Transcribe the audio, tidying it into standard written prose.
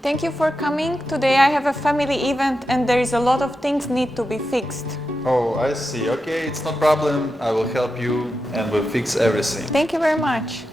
Thank you for coming. Today I have a family event and there is a lot of things need to be fixed. Oh, I see. Okay, it's no problem. I will help you and we'll fix everything. Thank you very much.